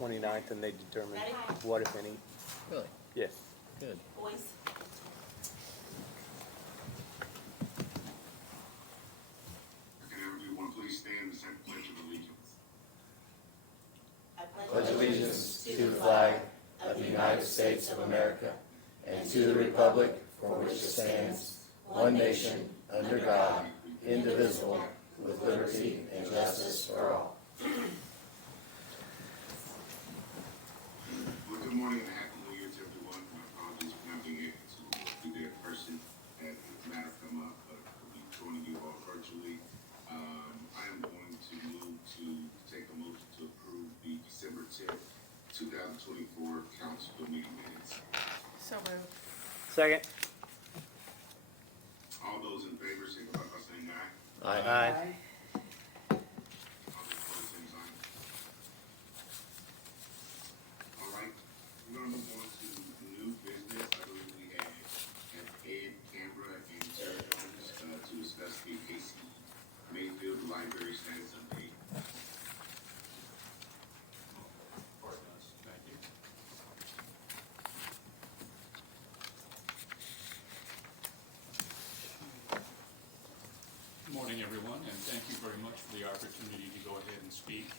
29th, and they determine what, if any. Really? Yes. Good. Boys. Can everyone please stand and say the Pledge of Allegiance? I Pledge allegiance to the flag of the United States of America and to the republic for which it stands, one nation, under God, indivisible, with liberty and justice for all. Well, good morning and happy New Year to everyone. My apologies for not being able to be there in person. Had a matter come up, but we'll be joining you all virtually. I am going to move to take a motion to approve the December 10th, 2024 council meeting minutes. So moved. Second. All those in favor, signify by saying aye. Aye. All those opposed, same sign. All right, we're gonna move on to new business. I believe we have Ed, Canberra, and Sarah Jones to discuss the AC Mayfield Library status update. Thank you. Good morning, everyone, and thank you very much for the opportunity to go ahead and speak.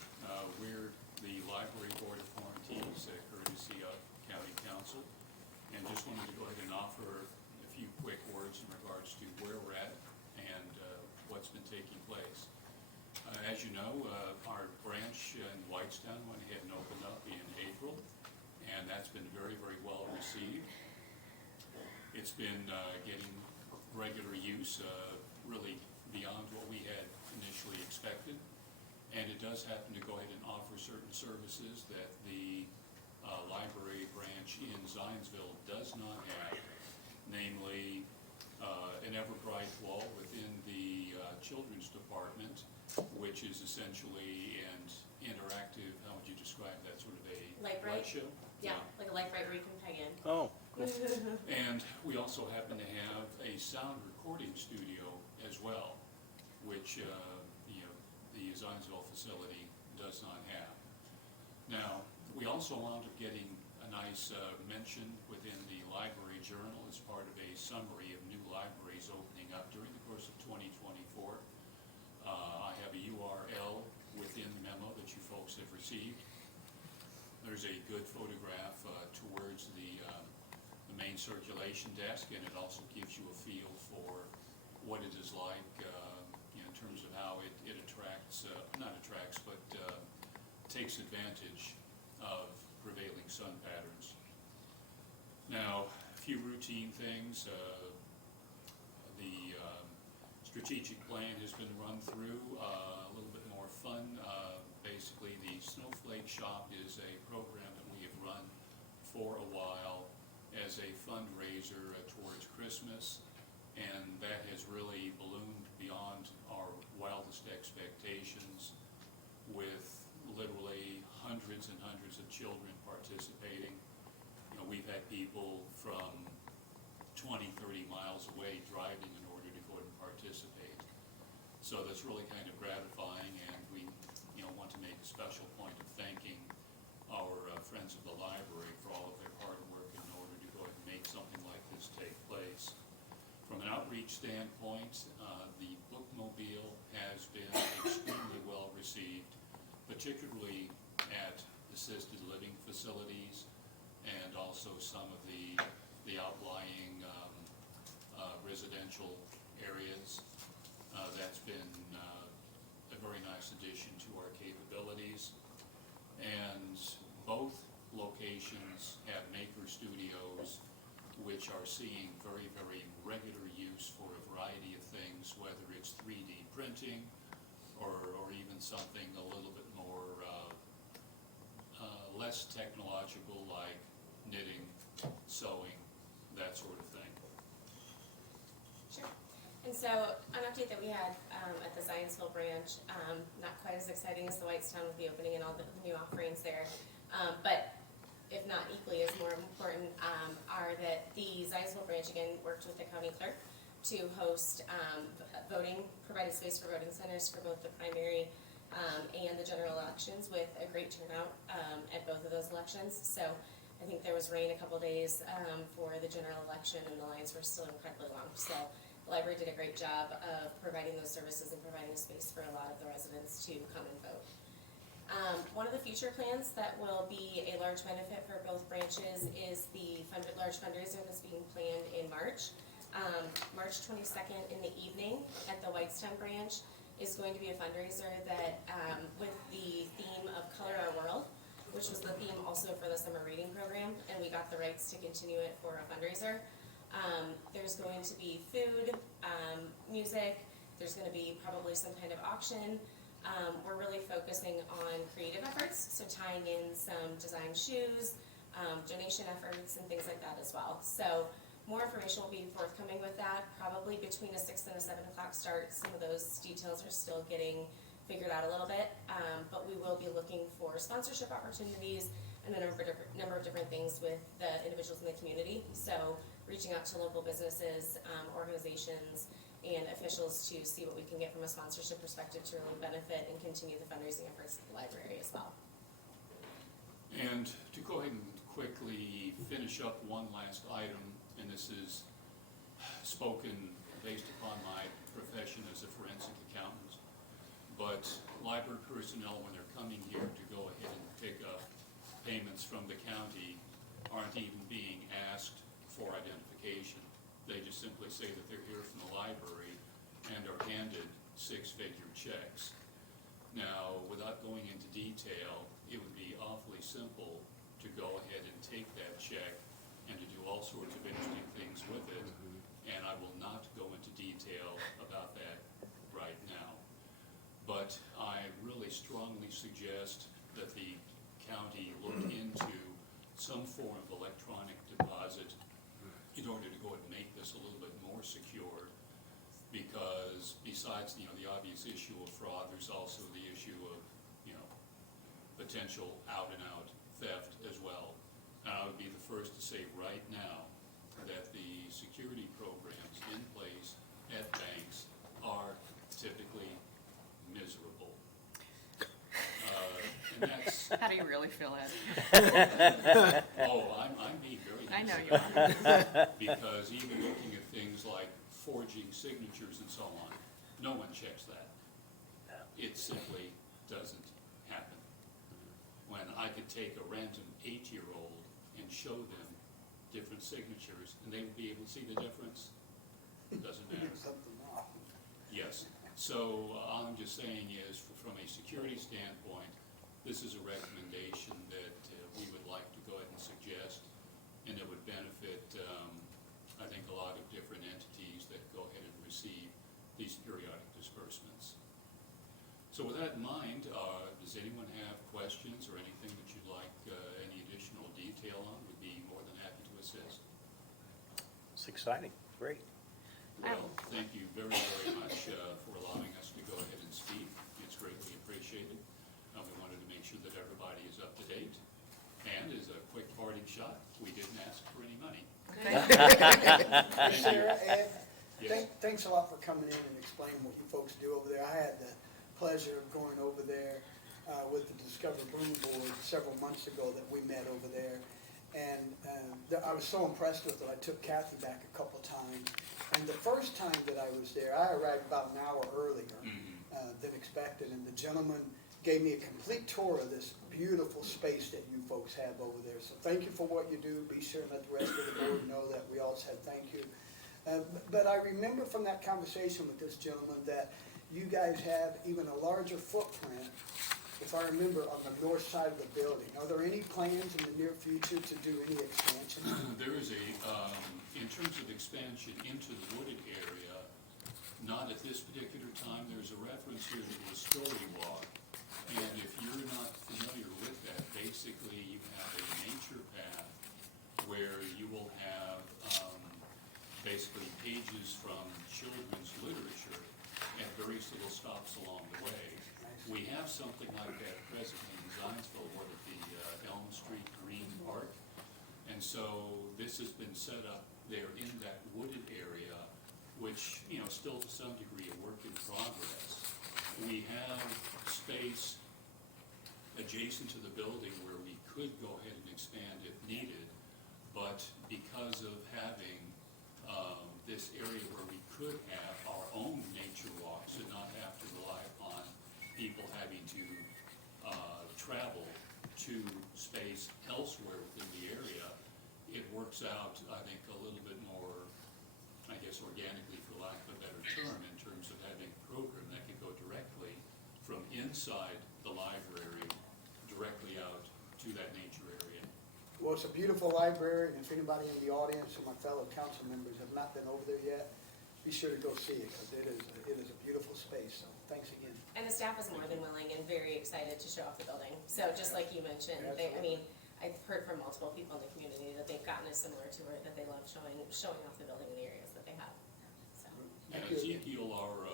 We're the Library Board of Warranties, courtesy of County Council, and just wanted to go ahead and offer a few quick words in regards to where we're at and what's been taking place. As you know, our branch in Whitestown went ahead and opened up in April, and that's been very, very well received. It's been getting regular use, really beyond what we had initially expected, and it does happen to go ahead and offer certain services that the library branch in Zionsville does not have, namely an ever-bright wall within the children's department, which is essentially an interactive, how would you describe that, sort of a Light light bright? show? Yeah, like a light bright where you can peg in. Oh, cool. And we also happen to have a sound recording studio as well, which the Zionsville facility does not have. Now, we also wound up getting a nice mention within the Library Journal as part of a summary of new libraries opening up during the course of 2024. I have a URL within the memo that you folks have received. There's a good photograph towards the main circulation desk, and it also gives you a feel for what it is like in terms of how it attracts, not attracts, but takes advantage of prevailing sun patterns. Now, a few routine things. The strategic plan has been run through, a little bit more fun. Basically, the Snowflake Shop is a program that we have run for a while as a fundraiser towards Christmas, and that has really ballooned beyond our wildest expectations, with literally hundreds and hundreds of children participating. You know, we've had people from 20, 30 miles away driving in order to go and participate. So that's really kind of gratifying, and we want to make a special point of thanking our friends of the library for all of their hard work in order to go ahead and make something like this take place. From an outreach standpoint, the bookmobile has been extremely well received, particularly at assisted living facilities and also some of the outlying residential areas. That's been a very nice addition to our capabilities. And both locations have maker studios, which are seeing very, very regular use for a variety of things, whether it's 3D printing or even something a little bit more less technological, like knitting, sewing, that sort of thing. Sure. And so, an update that we had at the Zionsville branch, not quite as exciting as the Whitestown with the opening and all the new offerings there, but if not equally as more important, are that the Zionsville branch again worked with the county clerk to host voting, provided space for voting centers for both the primary and the general elections with a great turnout at both elections. So I think there was rain a couple days for the general election, and the lines were still incredibly long. So the library did a great job of providing those services and providing a space for a lot of the residents to come and vote. One of the future plans that will be a large benefit for both branches is the large fundraiser that's being planned in March. March 22nd in the evening at the Whitestown branch is going to be a fundraiser that, with the theme of Color Our World, which was the theme also for the summer reading program, and we got the rights to continue it for a fundraiser. There's going to be food, music, there's going to be probably some kind of auction. We're really focusing on creative efforts, so tying in some design shoes, donation efforts, and things like that as well. So more information will be forthcoming with that, probably between a 6 and a 7 o'clock start. Some of those details are still getting figured out a little bit, but we will be looking for sponsorship opportunities and a number of different things with the individuals in the community. So reaching out to local businesses, organizations, and officials to see what we can get from a sponsorship perspective to really benefit and continue the fundraising efforts at the library as well. And to go ahead and quickly finish up one last item, and this is spoken based upon my profession as a forensic accountant, but library personnel, when they're coming here to go ahead and pick up payments from the county, aren't even being asked for identification. They just simply say that they're here from the library and are handed six-figure checks. Now, without going into detail, it would be awfully simple to go ahead and take that check and to do all sorts of interesting things with it, and I will not go into detail about that right now. But I really strongly suggest that the county look into some form of electronic deposit in order to go ahead and make this a little bit more secure, because besides, the obvious issue of fraud, there's also the issue of, potential out-and-out theft as well. And I would be the first to say right now that the security programs in place at banks are typically miserable. And that's, How do you really feel, Ed? I'm being very I know nice. you are. Because even looking at things like forging signatures and so on, no one checks that. It simply doesn't happen. When I could take a random 8-year-old and show them different signatures, and they would be able to see the difference, it doesn't matter. Yes. So all I'm just saying is, from a security standpoint, this is a recommendation that we would like to go ahead and suggest, and it would benefit, I think, a lot of different entities that go ahead and receive these periodic disbursements. So with that in mind, does anyone have questions or anything that you'd like any additional detail on? We'd be more than happy to assist. It's exciting, great. Well, thank you very, very much for allowing us to go ahead and speak. It's greatly appreciated. We wanted to make sure that everybody is up to date. And as a quick parting shot, we didn't ask for any money. Thank you. Sarah, Ed, Yes. thanks a lot for coming in and explaining what you folks do over there. I had the pleasure of going over there with the Discover Boone board several months ago that we met over there. And I was so impressed with it, I took Kathy back a couple times. And the first time that I was there, I arrived about an hour earlier than expected, and the gentleman gave me a complete tour of this beautiful space that you folks have over there. So thank you for what you do. Be sure and let the rest of the board know that we all said thank you. But I remember from that conversation with this gentleman that you guys have even a larger footprint, if I remember, on the north side of the building. Are there any plans in the near future to do any expansion? There is in terms of expansion into the wooded area, not at this particular time. There's a reference here to the story walk. And if you're not familiar with that, basically you have a nature path where you will have basically pages from children's literature at various little stops along the way. We have something like that presently in Zionsville, or at the Elm Street Green Park. And so this has been set up there in that wooded area, which, still to some degree a work in progress. We have space adjacent to the building where we could go ahead and expand if needed. But because of having this area where we could have our own nature walks and not have to rely upon people having to travel to space elsewhere within the area, it works out, I think, a little bit more, I guess, organically, for lack of a better term, in terms of having a program that could go directly from inside the library directly out to that nature area. Well, it's a beautiful library, and if anybody in the audience or my fellow council members have not been over there yet, be sure to go see it, because it is a beautiful space, so thanks again. And the staff is more than willing and very excited to show off the building. So just like you mentioned, I mean, I've heard from multiple people in the community that they've gotten a similar tour, that they love showing off the building in the areas that they have. So, Thank you. Ezekiel, our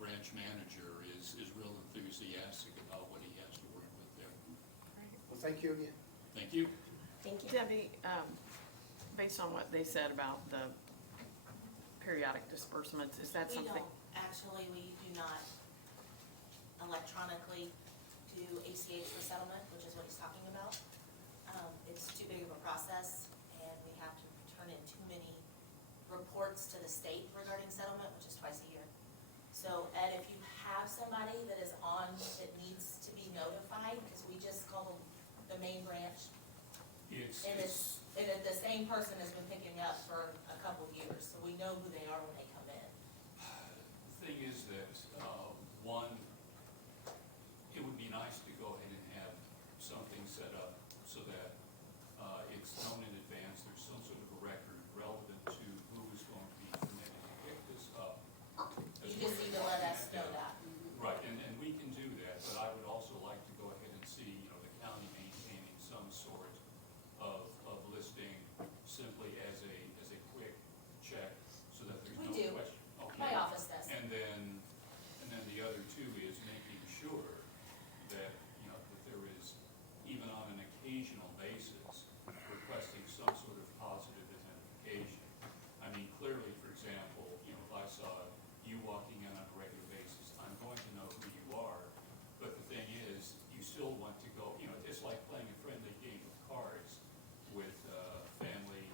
branch manager, is real enthusiastic about what he has to work with there. Well, thank you again. Thank you. thank you. Debbie, based on what they said about the periodic disbursements, is that We something? don't, actually, we do not electronically do ACH for settlement, which is what he's talking about. It's too big of a process, and we have to turn in too many reports to the state regarding settlement, which is twice a year. So, Ed, if you have somebody that is on, that needs to be notified, because we just call them the main branch, and the same person has been picking up for a couple of years, so we know who they are when they come in. The thing is that, one, it would be nice to go ahead and have something set up so that it's known in advance, there's some sort of a record relevant to who is going to be permitted to pick this up. You just need to let us know that. Right, and we can do that, but I would also like to go ahead and see, the county maintaining some sort of listing simply as a quick check, so that there's We no do. question. Okay. My office does. And then the other two is making sure that, that there is, even on an occasional basis, requesting some sort of positive identification. I mean, clearly, for example, if I saw you walking in on a regular basis, I'm going to know who you are. But the thing is, you still want to go, it's like playing a friendly game of cards with family,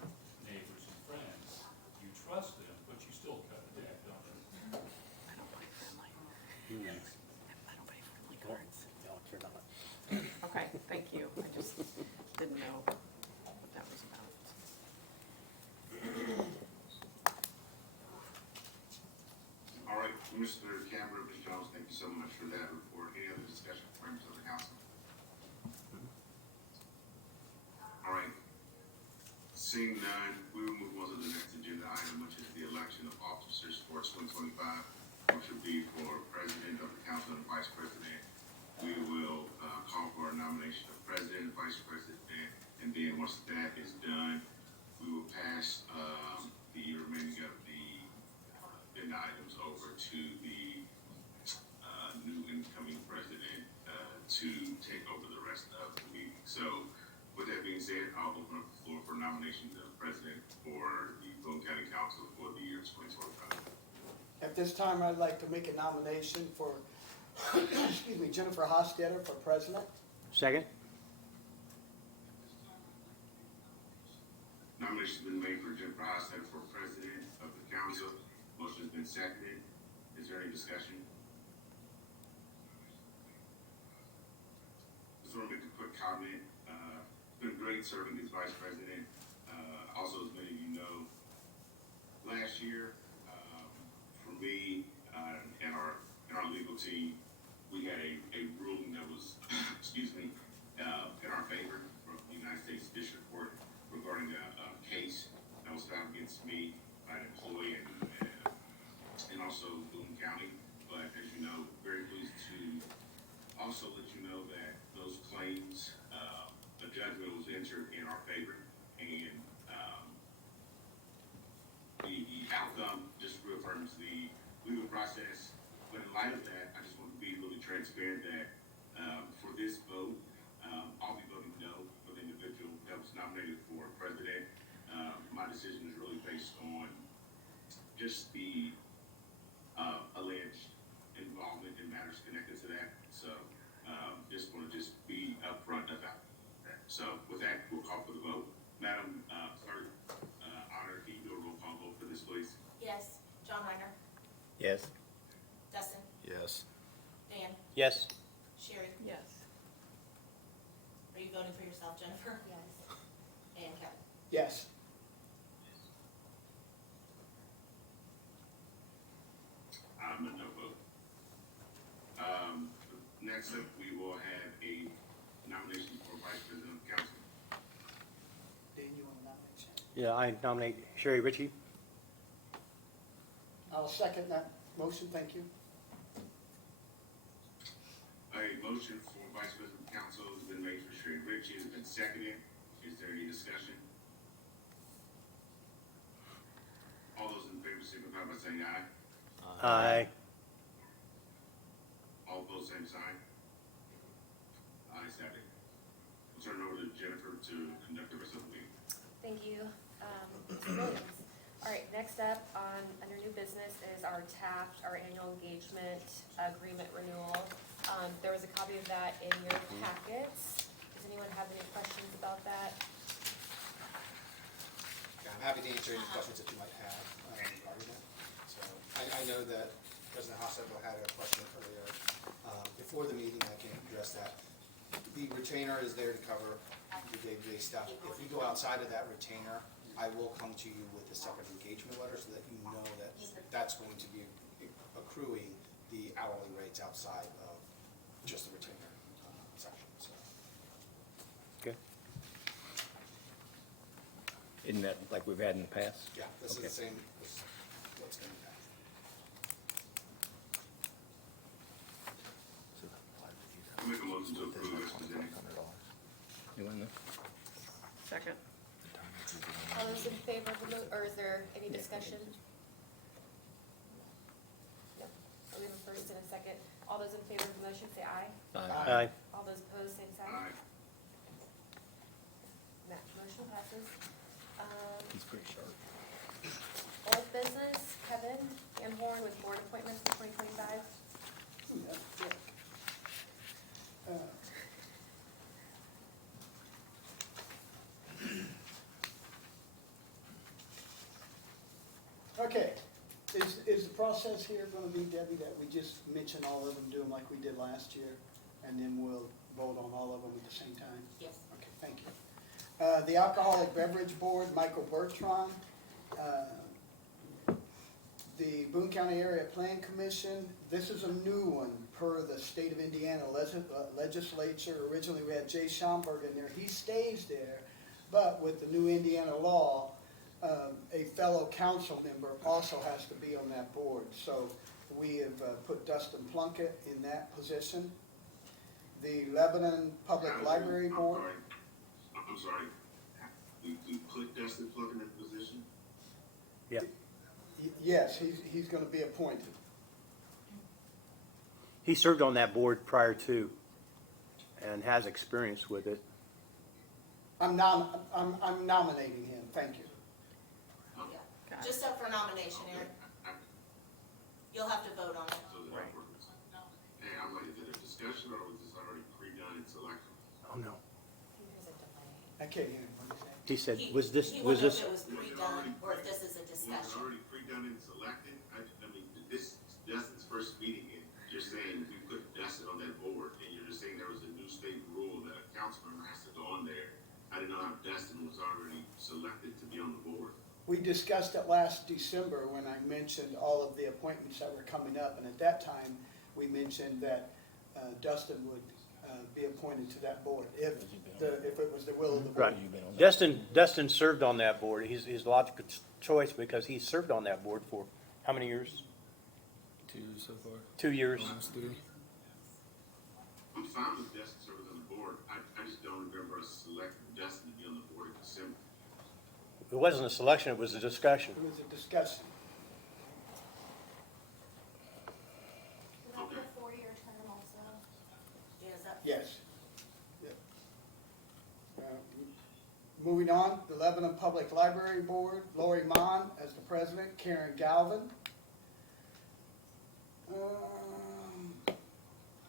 neighbors, and friends. You trust them, but you still cut the deck, don't you? I don't like friendly. Hmm. I don't like friendly Well, cards. no, you're not. Okay, thank you. I just didn't know what that was about. All right, Mr. Canberra, Ms. Jones, thank you so much for that report. Any other discussion from members of the council? All right. Seeing none, we will move on to the next agenda item, which is the election of officers for 2025, which will be for president of the council and vice president. We will call for a nomination of president, vice president, and then once that is done, we will pass the remaining of the agenda items over to the new incoming president to take over the rest of the meeting. So with that being said, I'll open up the floor for nominations of president for the Boone County Council for the year 2025. At this time, I'd like to make a nomination for, excuse me, Jennifer Hostetter for president. Second? Nomination's been made for Jennifer Hostetter for president of the council. Motion's been seconded. Is there any discussion? Just want to make a quick comment. It's been great serving as vice president. Also, as many of you know, last year, for me and our legal team, we had a ruling that was, excuse me, in our favor from the United States District Court regarding a case that was found against me by an employee and also Boone County. But as you know, very pleased to also let you know that those claims, the judgment was entered in our favor, and the outcome just reaffirms the legal process. But in light of that, I just want to be really transparent that for this vote, I'll be voting no for the individual that was nominated for president. My decision is really based on just the alleged involvement in matters connected to that. So just want to be upfront about that. So So with that, we'll call for the vote. Madam Clerk, Otter, can you do a roll call vote for this, please? Yes. John Reiner, Yes. Dustin, Yes. Dan, Yes. Sherry. Yes. Are you voting for yourself, Jennifer? Yes. And Kevin? Yes. I'm a no vote. Next up, we will have a nomination for Vice President of Council. Dan, you want to nominate Sherry? Yeah, I nominate Sherry Ritchie. I'll second that motion, thank you. A motion for Vice President of Council has been made for Sherry Ritchie, has been seconded. Is there any discussion? All those in favor signify by saying aye. Aye. All opposed, same sign. Ayes have it. We'll turn it over to Jennifer to conduct the rest of the meeting. Thank you, Mr. Williams. All right, next up under new business is our TAFT, our annual engagement agreement renewal. There was a copy of that in your packets. Does anyone have any questions about that? Yeah, I'm happy to answer any questions that you might have regarding that. So I know that President Hossable had a question earlier. Before the meeting, I can address that. The retainer is there to cover the day-to-day stuff. If we go outside of that retainer, I will come to you with a separate engagement letter so that you know that that's going to be accruing the hourly rates outside of just the retainer section. So. Okay. Isn't that like we've had in the past? Yeah, this Okay. is the same as what's going to happen. I'll make a motion to approve as presented. Anyone know? Second. All those in favor of the or is there any discussion? No. We have a first and a second. All those in favor of the motion say aye. Aye. All those opposed, same sign. Aye. That motion passes. He's pretty sharp. Old business, Kevin Van Horn with board appointments for 2025. Ooh, that's quick. Okay, is the process here gonna be, Debbie, that we just mention all of them, do them like we did last year, and then we'll vote on all of them at the same time? Yes. Okay, thank you. The Alcoholic Beverage Board, Michael Bertram. The Boone County Area Plan Commission, this is a new one per the state of Indiana legislature. Originally, we had Jay Schomburg in there. He stays there, but with the new Indiana law, a fellow council member also has to be on that board. So we have put Dustin Plunkett in that position. The Lebanon Public Library Board. I'm sorry. We put Dustin Plunkett in that position? Yeah. Yes, he's going to be appointed. He served on that board prior to and has experience with it. I'm nominating him, thank you. Yeah. Just up for nomination, Aaron. You'll have to vote on it. So that works. Hey, I'm like, is it a discussion or was this already pre-done and selected? Oh, no. There's a delay. I can't hear him, what did He he say? said, He was this, wondered was this, if it was pre-done or if this is a Was it discussion. already pre-done and selected? I mean, this Dustin's first meeting, and you're saying we put Dustin on that board, and you're just saying there was a new state rule that a council member has to go on there. I didn't know how Dustin was already selected to be on the board. We discussed it last December when I mentioned all of the appointments that were coming up, and at that time, we mentioned that Dustin would be appointed to that board if it was the will of the board. right. Dustin served on that board. He's a logical choice because he served on that board for how many years? 2 so far. 2 years. Almost 3. I'm fine with Dustin serving on the board. I just don't remember us selecting Dustin to be on the board in December. It wasn't a selection, it was a discussion. It was a discussion. Would that be a 4-year term also? Yeah, is that? Yes. Yep. Moving on, the Lebanon Public Library Board, Lori Mon as the president, Karen Galvin.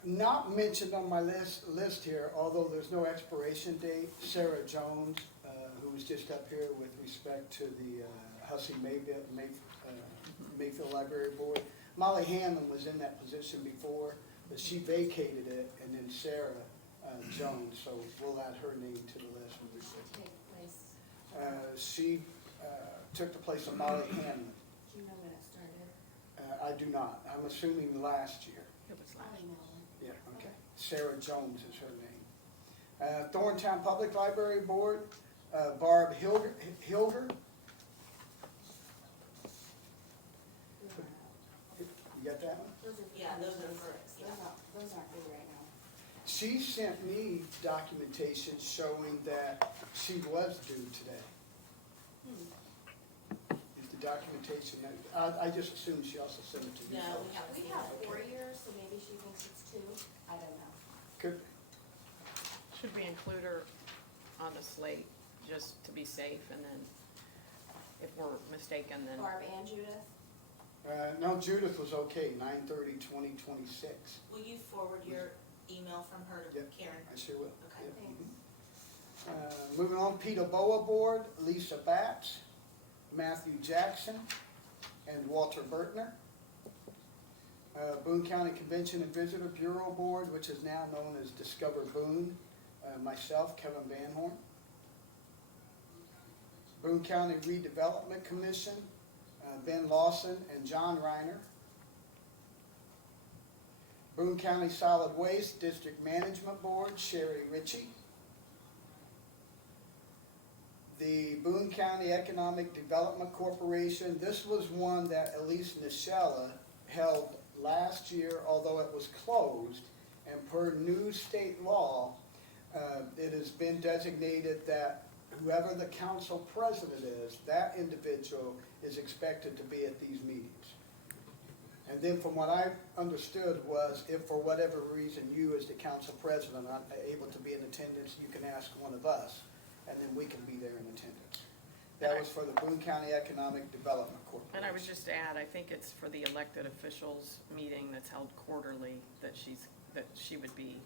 Not mentioned on my list here, although there's no expiration date, Sarah Jones, who was just up here with respect to the Hussey Mayfield Library Board. Molly Hanlon was in that position before, but she vacated it, and then Sarah Jones, so we'll add her name to the list. Take place. She took the place of Molly Hanlon. Do you know when it started? I do not. I'm assuming last year. It was last. Probably no. Yeah, okay. Sarah Jones is her name. Thorntown Public Library Board, Barb Hilger. You got that one? Yeah, those are correct, yeah. Those aren't due right now. She sent me documentation showing that she was due today. Is the documentation, I just assumed she also sent it to you. No, folks. we We have have 4 years, so maybe she thinks it's 2. I don't know. Could, Should we include her on the slate, just to be safe, and then if we're mistaken, then, Barb and Judith? no, Judith was okay, 9/30/2026. Will you forward your email from her to Yep. Karen? I sure will. Okay, Yeah. Moving on, Peterborough Board, Lisa Batts, Matthew Jackson, and Walter Bertner. Boone County Convention and Visitor Bureau Board, which is now known as Discover Boone, myself, Kevin Van Horn. Boone County Redevelopment Commission, Ben Lawson and John Reiner. Boone County Solid Waste District Management Board, Sherry Ritchie. The Boone County Economic Development Corporation, this was one that Elise Nichella held last year, although it was closed. And per new state law, it has been designated that whoever the council president is, that individual is expected to be at these meetings. And then from what I understood was, if for whatever reason you as the council president aren't able to be in attendance, you can ask one of us, and then we can be there in attendance. That was for the Boone County Economic Development Corporation. and I would just add, I think it's for the elected officials meeting that's held quarterly, that she would be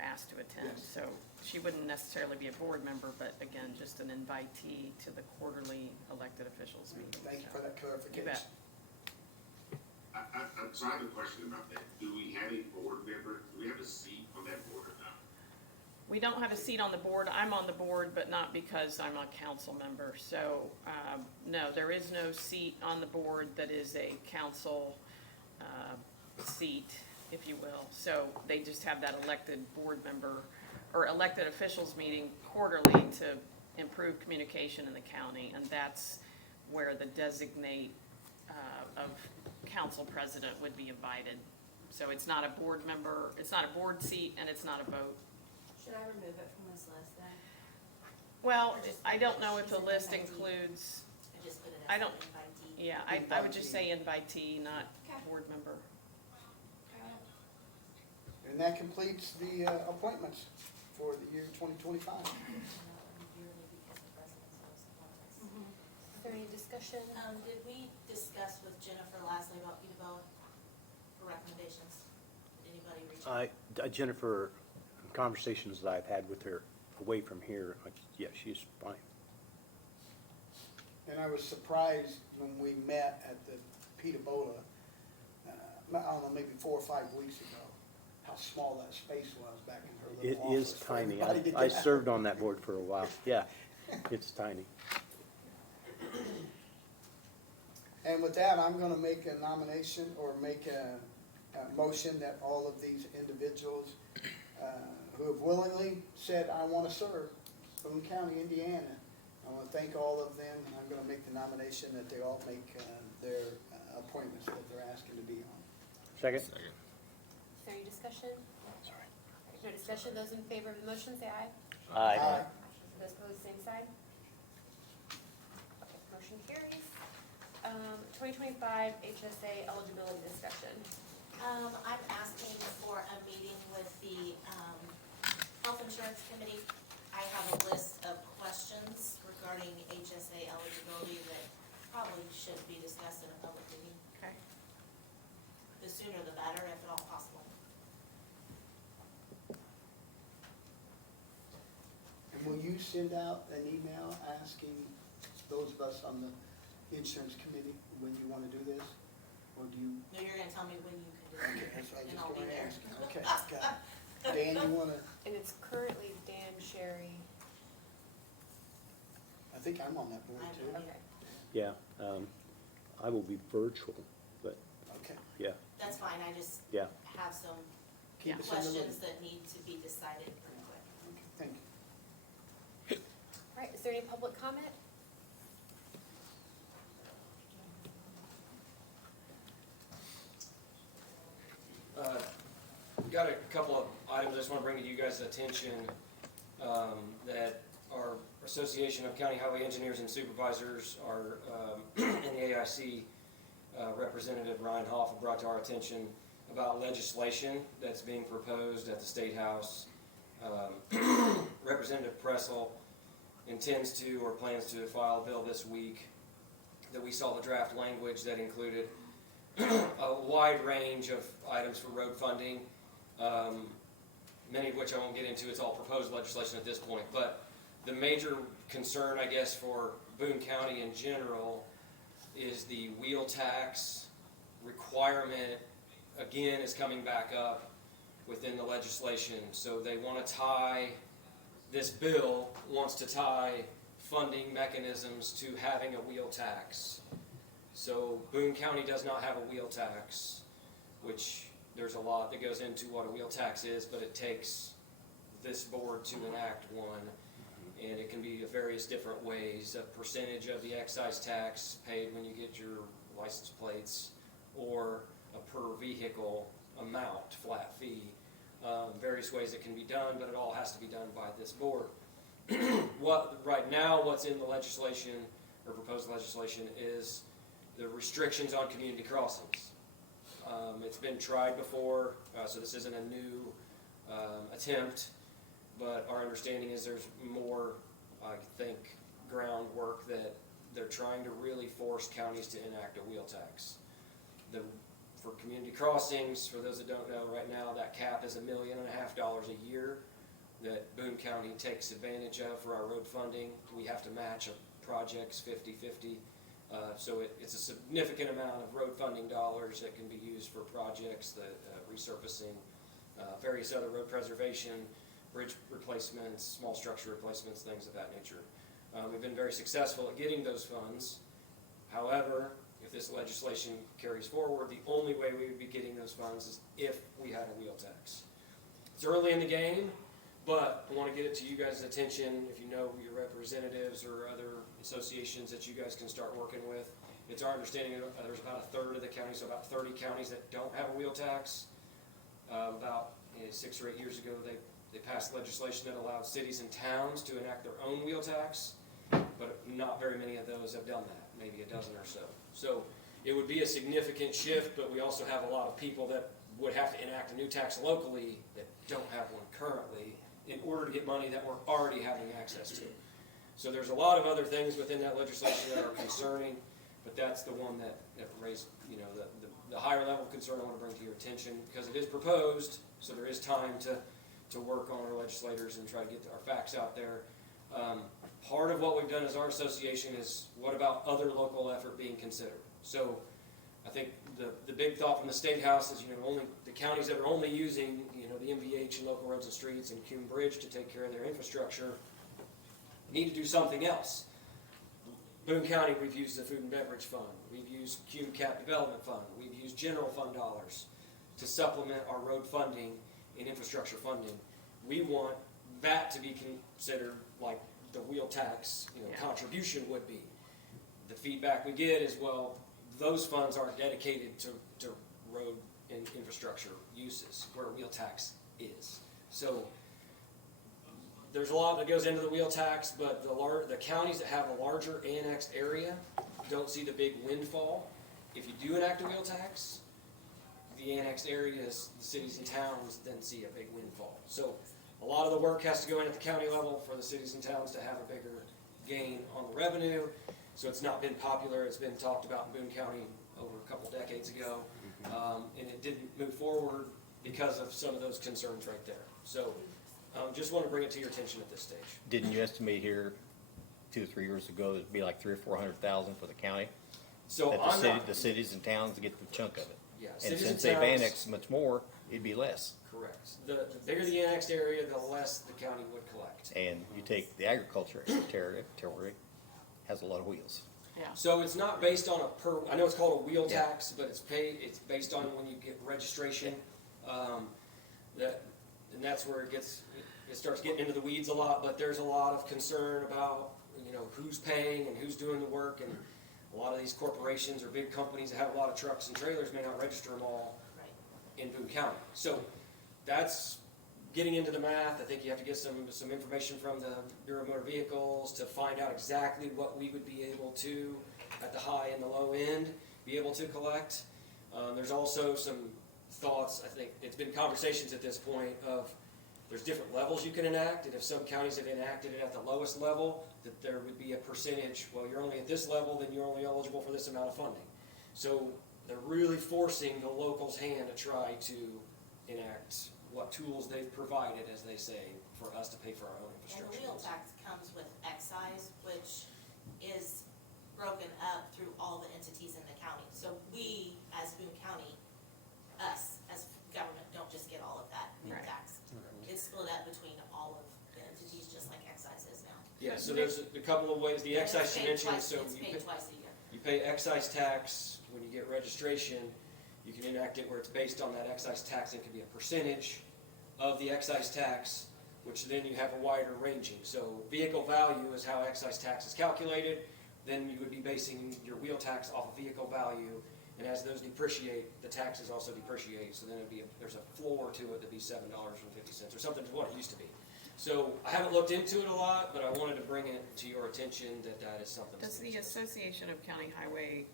asked to attend. Yes. So she wouldn't necessarily be a board member, but again, just an invitee to the quarterly elected officials meeting. Thank you So, for that you clarification. bet. So I have a question about that. Do we have a board member? Do we have a seat on that board or not? We don't have a seat on the board. I'm on the board, but not because I'm a council member. So, no, there is no seat on the board that is a council seat, if you will. So they just have that elected board member or elected officials meeting quarterly to improve communication in the county. And that's where the designate of council president would be invited. So it's not a board member, it's not a board seat, and it's not a vote. Should I remove it from this list then? Well, I don't know if the list includes, I just put it I as an don't- invitee. yeah, I would just say invitee, not Okay. board member. And that completes the appointments for the year 2025. Yearly because the president's always appointed. Is there any discussion? Did we discuss with Jennifer lastly about Peterborough for recommendations? Did anybody reach out? Jennifer, conversations that I've had with her away from here, yeah, she's fine. And I was surprised when we met at the Peterborough, I don't know, maybe 4 or 5 weeks ago, how small that space was back in her It little is office. for tiny. everybody to I get out. served on that board for a while. Yeah, it's tiny. And with that, I'm gonna make a nomination or make a motion that all of these individuals who have willingly said, I wanna serve Boone County, Indiana, I wanna thank all of them, and I'm gonna make the nomination that they all make their appointments that they're asking to be on. Second? Is there any discussion? Sorry. No discussion, those in favor of the motion, say aye. Aye. Those opposed, same sign. Okay, motion carries. 2025 HSA eligibility discussion. I'm asking for a meeting with the Health Insurance Committee. I have a list of questions regarding HSA eligibility that probably should be discussed in a public meeting. Okay. The sooner the better, if at all possible. send out an email asking those of us on the insurance committee when you want to do this? Or do you? No, you're gonna tell me when you can do Okay, it, that's what I was and just I'll be going to there. ask. Okay, got it. Dan, you want to, And it's currently Dan, Sherry, I think I'm on that board I'm- too. okay. Yeah, I will be virtual, but Okay, yeah, That's fine, I just yeah. have some keep us in the loop. questions that need to be decided pretty quick. Okay, thank you. All right, is there any public comment? Got a couple of items I just want to bring to you guys' attention, that our Association of County Highway Engineers and Supervisors, our, and the AIC Representative Ryan Hoff brought to our attention about legislation that's being proposed at the State House. Representative Pressel intends to or plans to file a bill this week that we saw the draft language that included a wide range of items for road funding, many of which I won't get into. It's all proposed legislation at this point. But the major concern, I guess, for Boone County in general is the wheel tax requirement, again, is coming back up within the legislation. So they want to tie, this bill wants to tie funding mechanisms to having a wheel tax. So Boone County does not have a wheel tax, which there's a lot that goes into what a wheel tax is, but it takes this board to enact one, and it can be of various different ways. A percentage of the excise tax paid when you get your license plates, or a per vehicle amount, flat fee. Various ways it can be done, but it all has to be done by this board. Right now, what's in the legislation, or proposed legislation, is the restrictions on community crossings. It's been tried before, so this isn't a new attempt, but our understanding is there's more, I think, groundwork that they're trying to really force counties to enact a wheel tax. For community crossings, for those that don't know, right now that cap is $1.5 million a year that Boone County takes advantage of for our road funding. We have to match a projects 50-50. So it's a significant amount of road funding dollars that can be used for projects, that resurfacing, various other road preservation, bridge replacements, small structure replacements, things of that nature. We've been very successful at getting those funds. However, if this legislation carries forward, the only way we would be getting those funds is if we had a wheel tax. It's early in the game, but I want to get it to you guys' attention. If you know your representatives or other associations that you guys can start working with. It's our understanding that there's about a third of the counties, so about 30 counties that don't have a wheel tax. About 6 or 8 years ago, they passed legislation that allowed cities and towns to enact their own wheel tax, but not very many of those have done that, maybe a dozen or so. So it would be a significant shift, but we also have a lot of people that would have to enact a new tax locally that don't have one currently in order to get money that we're already having access to. So there's a lot of other things within that legislation that are concerning, but that's the one that raised, the higher level concern I want to bring to your attention, because it is proposed, so there is time to work on our legislators and try to get our facts out there. Part of what we've done as our association is, what about other local effort being considered? So I think the big thought from the State House is, only the counties that are only using, the MVH and local roads and streets and Coombe Bridge to take care of their infrastructure need to do something else. Boone County, we've used the Food and Beverage Fund. We've used Coombe Cap Development Fund. We've used general fund dollars to supplement our road funding and infrastructure funding. We want that to be considered like the wheel tax contribution would be. The feedback we get is, well, those funds aren't dedicated to road and infrastructure uses, where wheel tax is. So there's a lot that goes into the wheel tax, but the counties that have a larger annexed area don't see the big windfall. If you do enact a wheel tax, the annexed areas, the cities and towns, then see a big windfall. So a lot of the work has to go in at the county level for the cities and towns to have a bigger gain on the revenue. So it's not been popular. It's been talked about in Boone County over a couple decades ago, and it didn't move forward because of some of those concerns right there. So Just want to bring it to your attention at this stage. Didn't you estimate here 2 or 3 years ago, it'd be like 300,000 or 400,000 for the county? So That I'm not, the cities and towns get the chunk of it. yeah, And cities and since they've towns- annexed much more, it'd be less. correct. The bigger the annexed area, the less the county would collect. And you take the agriculture territory, has a lot of wheels. Yeah. So it's not based on a I know it's called a wheel Yeah. tax, but it's based on when you get registration. And that's where it starts getting into the weeds a lot, but there's a lot of concern about, who's paying and who's doing the work, and a lot of these corporations or big companies that have a lot of trucks and trailers may not register them all Right. in Boone County. So that's getting into the math. I think you have to get some information from the Bureau of Motor Vehicles to find out exactly what we would be able to, at the high and the low end, be able to collect. There's also some thoughts, I think, it's been conversations at this point of there's different levels you can enact, and if some counties have enacted it at the lowest level, that there would be a percentage, well, you're only at this level, then you're only eligible for this amount of funding. So they're really forcing the locals' hand to try to enact what tools they've provided, as they say, for us to pay for our own And the infrastructure. wheel tax comes with excise, which is broken up through all the entities in the county. So we, as Boone County, us, as government, don't just get all of that wheel Right. tax. It's split up between all of the entities, just like excise is now. Yeah, so there's a couple of ways, the excise you mentioned, so It's paid twice a year. you pay excise tax when you get registration. You can enact it where it's based on that excise tax, and it can be a percentage of the excise tax, which then you have a wider ranging. So vehicle value is how excise tax is calculated. Then you would be basing your wheel tax off of vehicle value, and as those depreciate, the taxes also depreciate. So then there's a floor to it to be $7.50 or something to what it used to be. So I haven't looked into it a lot, but I wanted to bring it to your attention that is something. Does the Association of County Highway,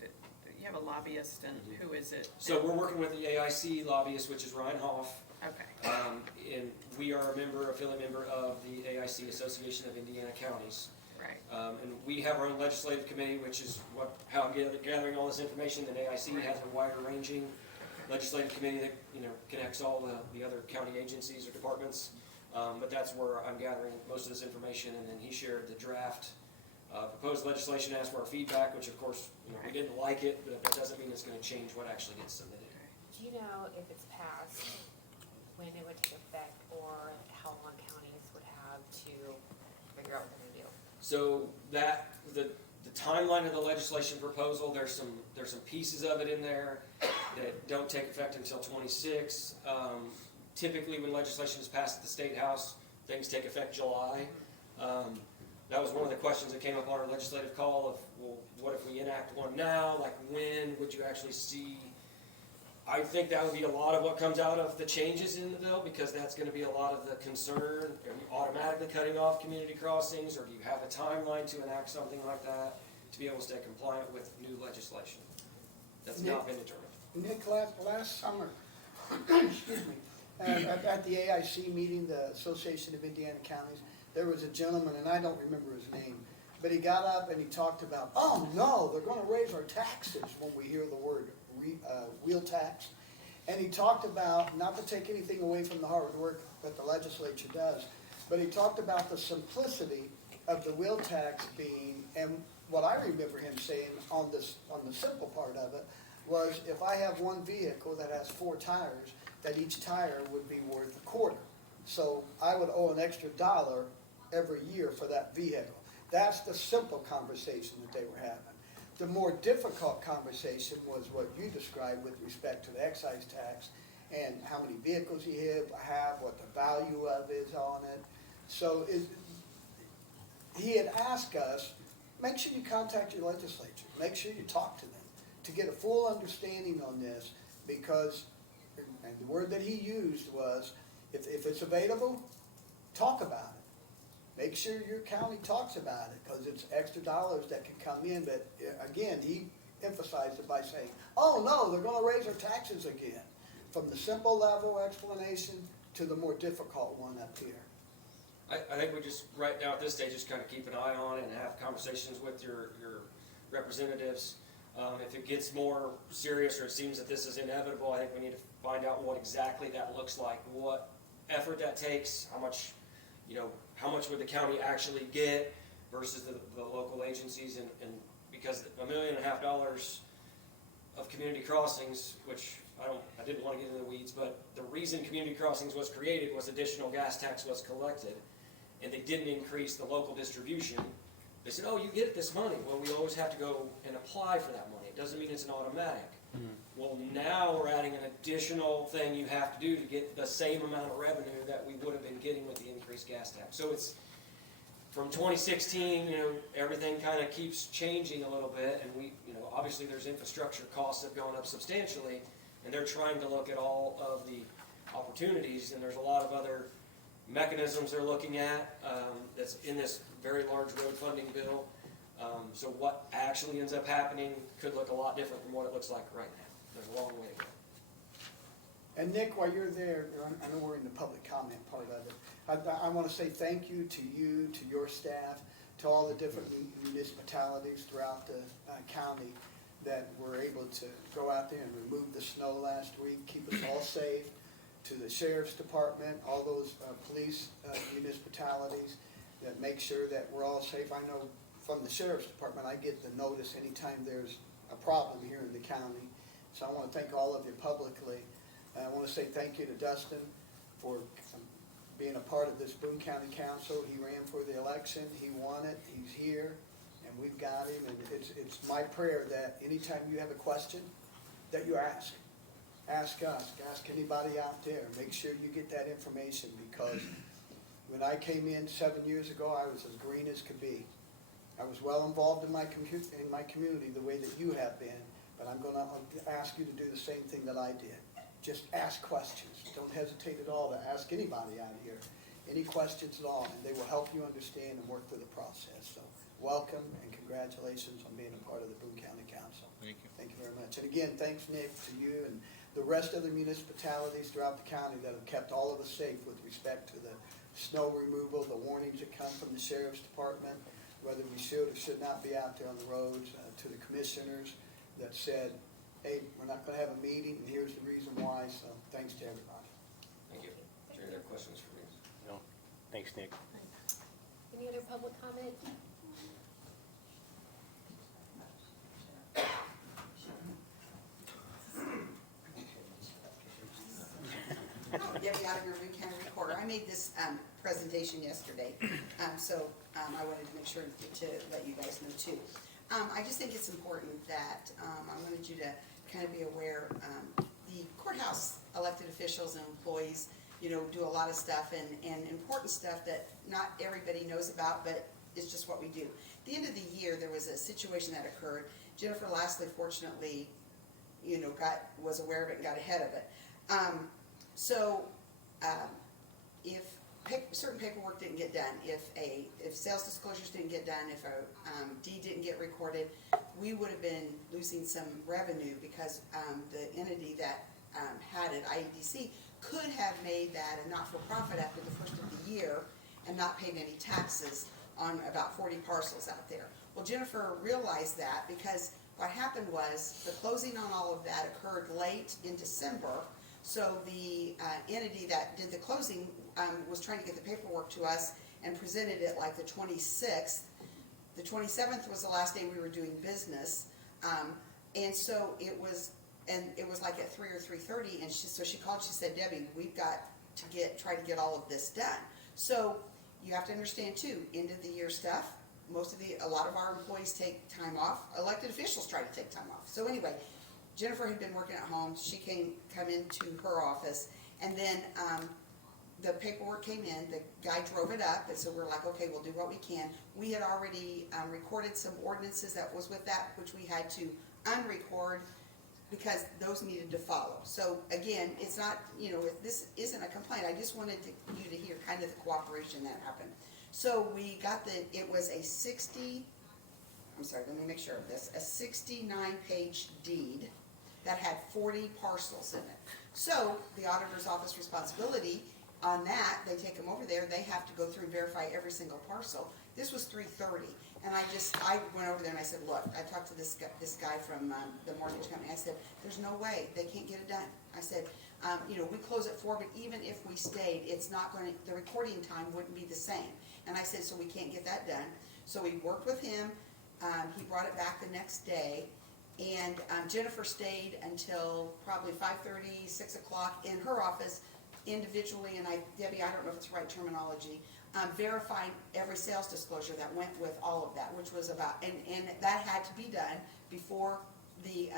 you have a lobbyist, and who is it? So we're working with the AIC lobbyist, which is Ryan Hoff. Okay. And we are affiliate member of the AIC, Association of Indiana Counties. Right. And we have our own legislative committee, which is how I'm gathering all this information. Then AIC has a wider ranging legislative committee that, connects all the other county agencies or departments. But that's where I'm gathering most of this information. And then he shared the draft proposed legislation, asked for our feedback, which of course, we didn't like it, but that doesn't mean it's going to change what actually gets submitted. Do you know if it's passed, when it would take effect, or how long counties would have to figure out what they're gonna do? So the timeline of the legislation proposal, there's some pieces of it in there that don't take effect until 26. Typically, when legislation is passed at the State House, things take effect July. That was one of the questions that came up on our legislative call of, well, what if we enact one now? Like, when would you actually see? I think that would be a lot of what comes out of the changes in the bill, because that's going to be a lot of the concern. Are you automatically cutting off community crossings, or do you have a timeline to enact something like that to be able to stay compliant with new legislation? That's not been determined. Nick, last summer, excuse me, at the AIC meeting, the Association of Indiana Counties, there was a gentleman, and I don't remember his name, but he got up and he talked about, oh no, they're gonna raise our taxes when we hear the word wheel tax. And he talked about, not to take anything away from the hard work that the legislature does, but he talked about the simplicity of the wheel tax being, and what I remember him saying on the simple part of it, was if I have one vehicle that has 4 tires, that each tire would be worth a quarter. So I would owe an extra $1 every year for that vehicle. That's the simple conversation that they were having. The more difficult conversation was what you described with respect to the excise tax and how many vehicles you have, what the value of is on it. So he had asked us, make sure you contact your legislature, make sure you talk to them to get a full understanding on this, because, and the word that he used was, if it's available, talk about it. Make sure your county talks about it, because it's extra dollars that can come in. But again, he emphasized it by saying, oh no, they're gonna raise our taxes again. From the simple level explanation to the more difficult one up here. I think we just, right now at this stage, just kind of keep an eye on it and have conversations with your representatives. If it gets more serious, or it seems that this is inevitable, I think we need to find out what exactly that looks like, what effort that takes, how much, how much would the county actually get versus the local agencies, and because $1.5 million of community crossings, which I didn't want to get into the weeds, but the reason community crossings was created was additional gas tax was collected, and they didn't increase the local distribution. They said, oh, you get this money. Well, we always have to go and apply for that money. It doesn't mean it's an automatic. Well, now we're adding an additional thing you have to do to get the same amount of revenue that we would have been getting with the increased gas tax. So it's, from 2016, everything kind of keeps changing a little bit, and we, obviously there's infrastructure costs that have gone up substantially, and they're trying to look at all of the opportunities, and there's a lot of other mechanisms they're looking at that's in this very large road funding bill. So what actually ends up happening could look a lot different from what it looks like right now. There's a long way to go. And Nick, while you're there, I know we're in the public comment part of it. I want to say thank you, to your staff, to all the different municipalities throughout the county that were able to go out there and remove the snow last week, keep us all safe, to the sheriff's department, all those police municipalities that make sure that we're all safe. I know from the sheriff's department, I get the notice anytime there's a problem here in the county. So I want to thank all of you publicly. I want to say thank you to Dustin for being a part of this Boone County Council. He ran for the election, he won it, he's here, and we've got him. And it's my prayer that anytime you have a question, that you ask. Ask us, ask anybody out there. Make sure you get that information, because when I came in 7 years ago, I was as green as could be. I was well involved in my community the way that you have been, but I'm going to ask you to do the same thing that I did. Just ask questions. Don't hesitate at all to ask anybody out here any questions at all, and they will help you understand and work through the process. So welcome and congratulations on being a part of the Boone County Council. Thank you. Thank you very much. And again, thanks, Nick, to you and the rest of the municipalities throughout the county that have kept all of us safe with respect to the snow removal, the warnings that come from the sheriff's department, whether we should or should not be out there on the roads, to the commissioners that said, hey, we're not going to have a meeting, and here's the reason why. So thanks to everybody. Thank you. Are there questions for me? No, thanks, Nick. Any other public comment? Debbie Auditor, Boone County Recorder. I made this presentation yesterday, so I wanted to make sure to let you guys know too. I just think it's important that I wanted you to kind of be aware, the courthouse elected officials and employees, do a lot of stuff and important stuff that not everybody knows about, but it's just what we do. At the end of the year, there was a situation that occurred. Jennifer Lastly, fortunately, was aware of it and got ahead of it. If certain paperwork didn't get done, if sales disclosures didn't get done, if a deed didn't get recorded, we would have been losing some revenue, because the entity that had it, IEDC, could have made that a not-for-profit after the first of the year and not paid any taxes on about 40 parcels out there. Well, Jennifer realized that, because what happened was the closing on all of that occurred late in December. So the entity that did the closing was trying to get the paperwork to us and presented it like the 26th. The 27th was the last day we were doing business, and so it was like at 3 or 3:30, and so she called. She said, Debbie, we've got to try to get all of this done. So you have to understand too, end of the year stuff. A lot of our employees take time off. Elected officials try to take time off. So anyway, Jennifer had been working at home. She come into her office, and then the paperwork came in. The guy drove it up, and so we're like, okay, we'll do what we can. We had already recorded some ordinances that was with that, which we had to unrecord because those needed to follow. So again, it's not, if this isn't a complaint, I just wanted you to hear kind of the cooperation that happened. So we got it was a 69-page deed that had 40 parcels in it. So the auditor's office responsibility on that, they take them over there, they have to go through and verify every single parcel. This was 3:30, and I went over there and I said, look, I talked to this guy from the mortgage company. I said, there's no way, they can't get it done. I said, We close at 4, but even if we stayed, it's not gonna, the recording time wouldn't be the same. And I said, so we can't get that done. So we worked with him, he brought it back the next day, and Jennifer stayed until probably 5:30, 6 o'clock in her office individually, and Debbie, I don't know if it's the right terminology, verified every sales disclosure that went with all of that, which was about, and that had to be done before the,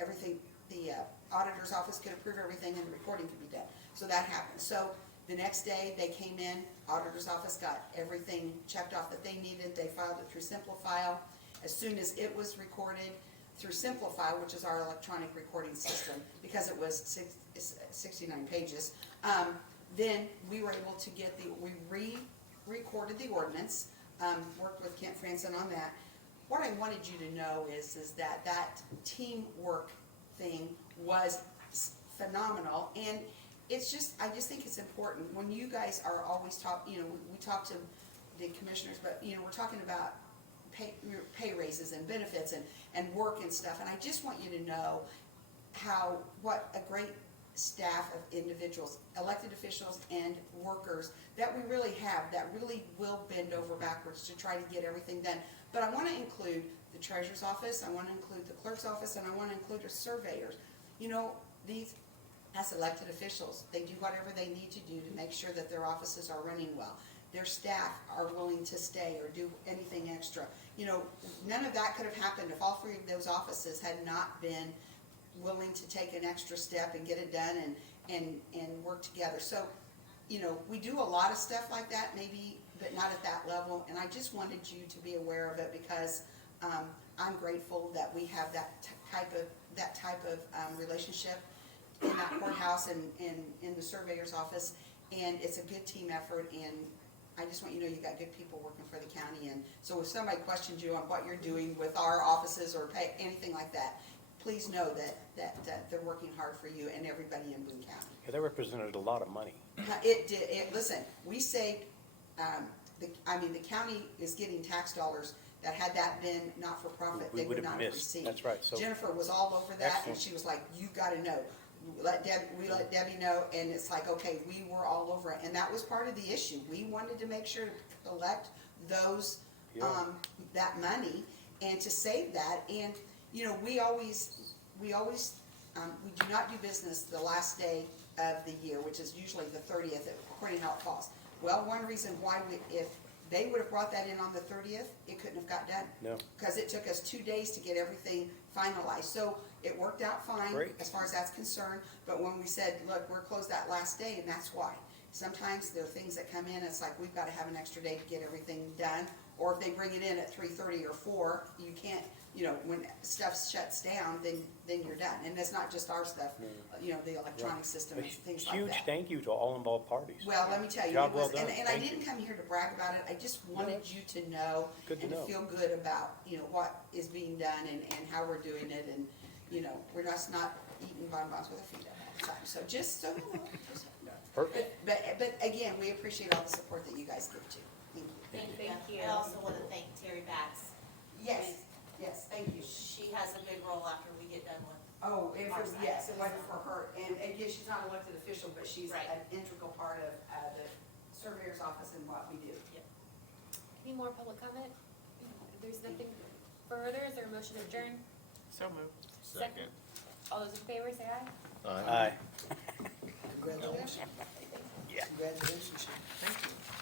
everything, the auditor's office could approve everything and the recording could be done. So that happened. So the next day, they came in, auditor's office got everything checked off that they needed, they filed it through Simplifile. As soon as it was recorded through Simplifile, which is our electronic recording system, because it was 69 pages, then we were able to get we re-recorded the ordinance, worked with Kent Franzen on that. What I wanted you to know is that teamwork thing was phenomenal, and it's just, I just think it's important, when you guys are always we talk to the commissioners, but, we're talking about pay raises and benefits and work and stuff, and I just want you to know what a great staff of individuals, elected officials and workers that we really have, that really will bend over backwards to try to get everything done. But I want to include the treasurer's office, I want to include the clerk's office, and I want to include the surveyors. These, as elected officials, they do whatever they need to do to make sure that their offices are running well. Their staff are willing to stay or do anything extra. None of that could have happened if all 3 of those offices had not been willing to take an extra step and get it done and work together. So, we do a lot of stuff like that, maybe, but not at that level. And I just wanted you to be aware of it because I'm grateful that we have that type of relationship in that courthouse and in the surveyor's office. And it's a good team effort, and I just want you to know you got good people working for the county. And so if somebody questions you on what you're doing with our offices or anything like that, please know that they're working hard for you and everybody in Boone County. Yeah, that represented a lot of money. It did. Listen, we saved. The county is getting tax dollars that had that been not for profit, We they would would have not have missed. received. That's right. So Jennifer was all over that, excellent. and she was like, "You got to know." We let Debbie know, and it's like, okay, we were all over it, and that was part of the issue. We wanted to make sure to collect those that money and to save that. And we do not do business the last day of the year, which is usually the 30th, according to how it falls. Well, one reason why if they would have brought that in on the 30th, it couldn't have got done. No. Because it took us 2 days to get everything finalized. So it worked out fine. Great. As far as that's concerned. But when we said, look, we're closed that last day, and that's why. Sometimes there are things that come in, it's like we've got to have an extra day to get everything done. Or if they bring it in at 3:30 or 4, you can't, when stuff shuts down, then you're done. And it's not just our stuff, the electronic system and things like that. Huge thank you to all involved parties. Well, let me tell you, Job it was, well done. and I Thank didn't you. come here to brag about it, I just wanted you to know Good to and to know. feel good about, what is being done and how we're doing it, and, we're just not eating bonbons with our feet up all the time, so just so you know. Perfect. But again, we appreciate all the support that you guys give too. Thank you. Thank you. I also want to thank Terry Batts. Yes, thank you. She has a big role after we get done with. Oh, it wasn't for her, and again, she's not an elected official, but she's Right. an integral part of the surveyor's office and what we do. Any more public comment? If there's nothing further, is there a motion to adjourn? So moved. Second. All those in favor, say aye. Aye. Congratulations. Yeah. Congratulations. Thank you.